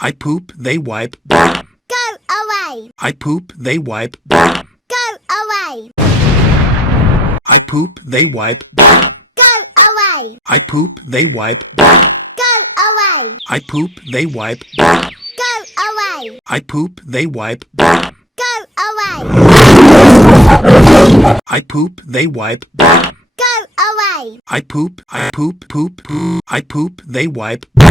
I poop, they wipe. Go away. I poop, they wipe. Go away. I poop, they wipe. Go away. I poop, they wipe. Go away. I poop, they wipe. Go away. I poop, they wipe. Go away. I poop, they wipe. Go away. I poop, poop. I poop, they wipe.